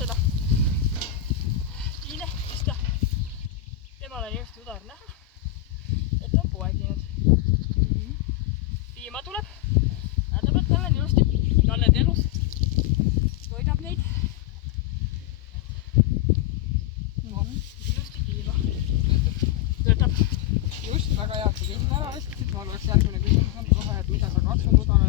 seda. Tiine, mis ta? Temal on just udar näha, et on poeginud. Piima tuleb. Näitab, et tal on ilusti kalled elus. Toidab neid. Ilusti piima. Töötab. Just, väga hea, et sa küsid ära vestlesid. Ma oleks järgmine küsimus on kohe, et mida sa katsud udar